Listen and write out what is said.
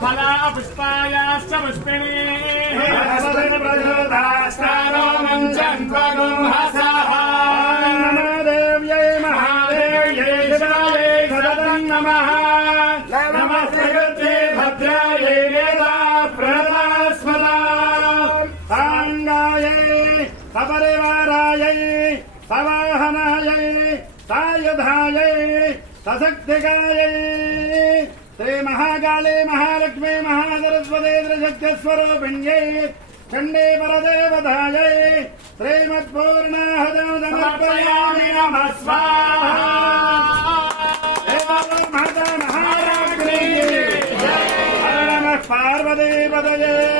फला पुष्पायाश्च पुष्पिणी देव्यै महादेव्यै शिवायै सततं नमः नमस्ते भद्रायै वेदा प्रणतस्मदा साङ्गायै सपरिवारायै सवाहनायै सायुधायै सशक्तिकायै श्री महाकाले महालक्ष्मी महासरस्वती त्रिशक्तिस्वरूपिण्यै चण्डे परदेवतायै श्रीमत्पूर्णाहुतं समर्पयामि नमः स्वाहा। माता महालक्ष्मी नमः पार्वतीपतये।